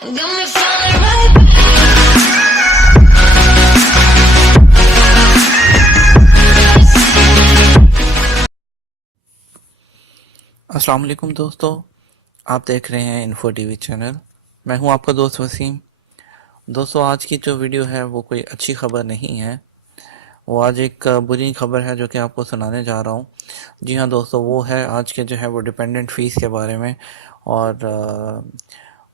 Got me feeling right. अस्सलाम वालेकुम दोस्तों, आप देख रहे हैं इन्फो टीवी चैनल। मैं हूं आपका दोस्त वसीम। दोस्तों, आज की जो वीडियो है वो कोई अच्छी खबर नहीं है। वो आज एक बुरी खबर है जो कि आपको सुनाने जा रहा हूं। जी हाँ दोस्तों, वो है आज के जो है वो डिपेंडेंट फ़ीस के बारे में। और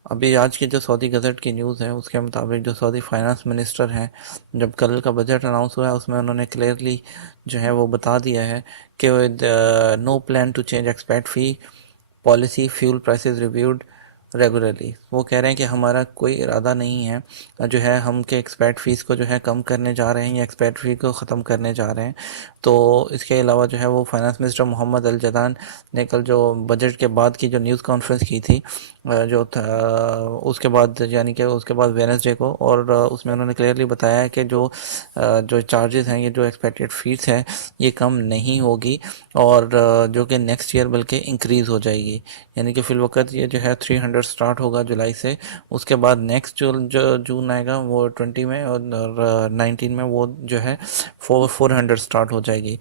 अभी आज की जो सऊदी गज़ट की न्यूज़ है उसके मुताबिक जो सऊदी फाइनेंस मिनिस्टर हैं, जब कल का बजट अनाउंस हुआ है उसमें उन्होंने क्लियरली जो है वो बता दिया है कि no plan to change expect fee policy, fuel prices reviewed regularly. वो कह रहे हैं कि हमारा कोई इरादा नहीं है जो है हम के एक्सपेक्ट फ़ीस को जो है कम करने जा रहे हैं या एक्सपेक्ट फ़ी को ख़त्म करने जा रहे हैं। तो इसके अलावा जो है वो फाइनेंस मिनिस्टर मोहम्मद अल जदान ने कल जो बजट के बाद की जो न्यूज़ कॉन्फ्रेंस की थी, जो था उसके बाद, यानी कि उसके बाद वेडनेसडे को, और उसमें उन्होंने क्लियरली बताया है कि जो चार्जेस हैं, ये जो एक्सपेक्टेड फ़ीस है ये कम नहीं होगी, और जो कि नेक्स्ट ईयर बल्कि इंक्रीज़ हो जाएगी। यानी कि फ़िलवक़्त ये जो है 300 स्टार्ट होगा जुलाई से। उसके बाद नेक्स्ट जो जून आएगा वो 20 में, और 19 में वो जो है 400 स्टार्ट हो जाएगी।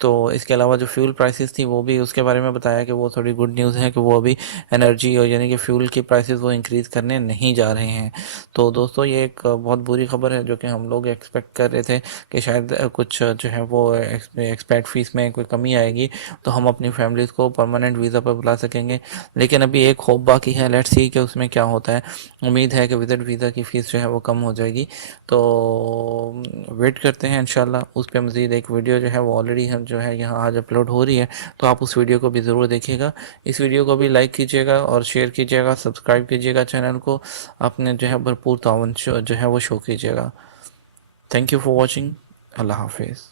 तो इसके अलावा जो फ्यूल प्राइसेस थी वो भी, उसके बारे में बताया कि वो थोड़ी गुड न्यूज़ है कि वो अभी एनर्जी और यानी कि फ्यूल की प्राइसेस वो इंक्रीज़ करने नहीं जा रहे हैं। तो दोस्तों, ये एक बहुत बुरी खबर है जो कि हम लोग एक्सपेक्ट कर रहे थे कि शायद कुछ जो है वो एक्सपेक्ट फ़ीस में कोई कमी आएगी तो हम अपनी फैमिलीज़ को परमानेंट वीज़ा पर बुला सकेंगे। लेकिन अभी एक होप बाकी है, लेट्स सी कि उसमें क्या होता है। उम्मीद है कि विजिट वीज़ा की फ़ीस जो है वो कम हो जाएगी। तो वेट करते हैं इंशाल्लाह। उस पर मज़ीद एक वीडियो जो है वो ऑलरेडी हम जो है यहाँ आज अपलोड हो रही है, तो आप उस वीडियो को भी ज़रूर देखिएगा। इस वीडियो को भी लाइक कीजिएगा और शेयर कीजिएगा, सब्सक्राइब कीजिएगा चैनल को। अपने जो है भरपूर ताउन जो है वो शो कीजिएगा। Thank you for watching. अल्लाह हाफिज़।